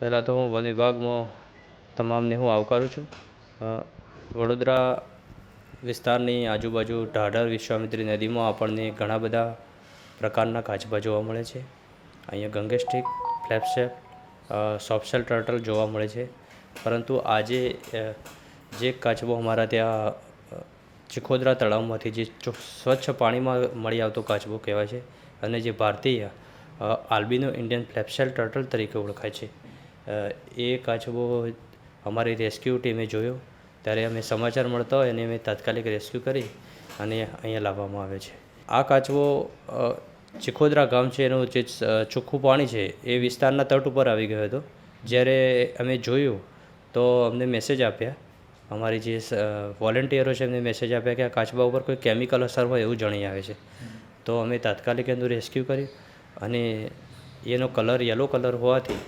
પહેલાં તો હું વન વિભાગમાં તમામને હું આવકારું છું. વડોદરા વિસ્તારની આજુબાજુ ઢાઢર વિશ્વામિત્રી નદીમાં આપણને ઘણા બધા પ્રકારના કાચબા જોવા મળે છે. અહીંયા ગંગેસ્ટિક, ફ્લેપશેપ, સોફ્ટશેલ ટર્ટલ જોવા મળે છે. પરંતુ આજે જે કાચબો અમારા ત્યાં ચિખોદરા તળાવમાંથી જે સ્વચ્છ પાણીમાં મળી આવતો કાચબો કહેવાય છે અને જે ભારતીય આલ્બિનો ઇન્ડિયન ફ્લેપશેલ ટર્ટલ તરીકે ઓળખાય છે, એ કાચબો અમારી રેસ્ક્યુ ટીમે જોયો. ત્યારે અમે સમાચાર મળતા હોય અને અમે તાત્કાલિક રેસ્ક્યુ કરી અને અહીંયા લાવવામાં આવે છે. આ કાચબો ચિખોદરા ગામ છે, એનું જે ચોખ્ખું પાણી છે એ વિસ્તારના તટ ઉપર આવી ગયો હતો. જ્યારે અમે જોયું તો અમને મેસેજ આપ્યા, અમારી જે વોલેન્ટિયરો છે એમને મેસેજ આપ્યા કે આ કાચબા ઉપર કોઈ કેમિકલ અસર હોય એવું જણાઈ આવે છે. તો અમે તાત્કાલિક એનું રેસ્ક્યુ કર્યું અને એનો કલર યલો કલર હોવાથી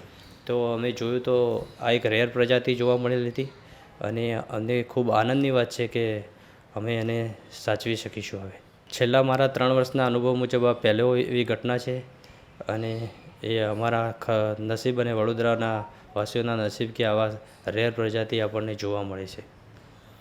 તો અમે જોયું તો આ એક રેર પ્રજાતિ જોવા મળેલી હતી અને અમને ખૂબ આનંદની વાત છે કે અમે એને સાચવી શકીશું. હવે છેલ્લા મારા 3 વર્ષના અનુભવ મુજબ આ પહેલો એવી ઘટના છે અને એ અમારા નસીબ અને વડોદરાના વાસીઓના નસીબ કે આવા રેર પ્રજાતિ આપણને જોવા મળે છે.